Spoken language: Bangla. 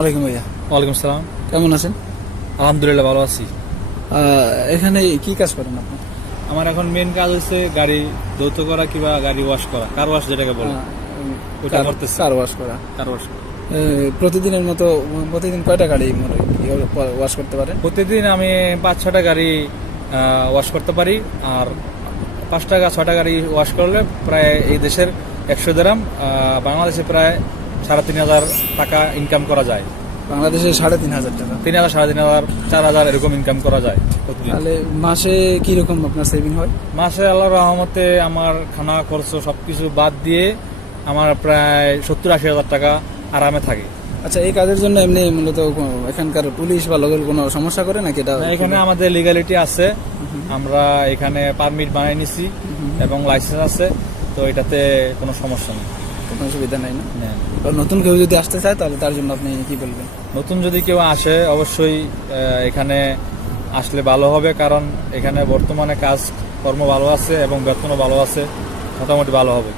ওয়ালাইকুম ভাইয়া। ওয়ালাইকুম সালাম। কেমন আছেন? আলহামদুলিল্লাহ ভালো আছি। এখানে কি কাজ করেন আপনি? আমার এখন মেন কাজ হচ্ছে গাড়ি ধৌত করা কিংবা গাড়ি ওয়াশ করা, কার ওয়াশ যেটাকে বলে ওটা করতেছি। কার ওয়াশ করা। কার ওয়াশ প্রতিদিনের মতো প্রতিদিন কয়টা গাড়ি ওয়াশ করতে পারেন? প্রতিদিন আমি 5-6টা গাড়ি ওয়াশ করতে পারি। আর 5-6টা গাড়ি ওয়াশ করলে প্রায় এই দেশের 100 দিরহাম, বাংলাদেশে প্রায় 3,500 টাকা ইনকাম করা যায়। বাংলাদেশে 3,500 টাকা। 3,000, 3,500, 4,000 এরকম ইনকাম করা যায় প্রতিদিন। তাহলে মাসে কি রকম আপনার সেভিং হয়? মাসে আল্লাহর রহমতে আমার খানা খরচ সবকিছু বাদ দিয়ে আমার প্রায় 70-80 হাজার টাকা আরামে থাকে। আচ্ছা, এই কাজের জন্য এমনি মূলত এখানকার পুলিশ বা লোকের কোনো সমস্যা করে নাকি? এটা এখানে আমাদের লিগ্যালিটি আছে, আমরা এখানে পারমিট বানিয়ে নিছি এবং লাইসেন্স আছে, তো এটাতে কোনো সমস্যা নেই, কোনো অসুবিধা নাই না? নেই। আর নতুন কেউ যদি আসতে চায় তাহলে তার জন্য আপনি কি বলবেন? নতুন যদি কেউ আসে অবশ্যই এখানে আসলে ভালো হবে, কারণ এখানে বর্তমানে কাজ কর্ম ভালো আছে এবং বেতনও ভালো আছে, মোটামুটি ভালো হবে।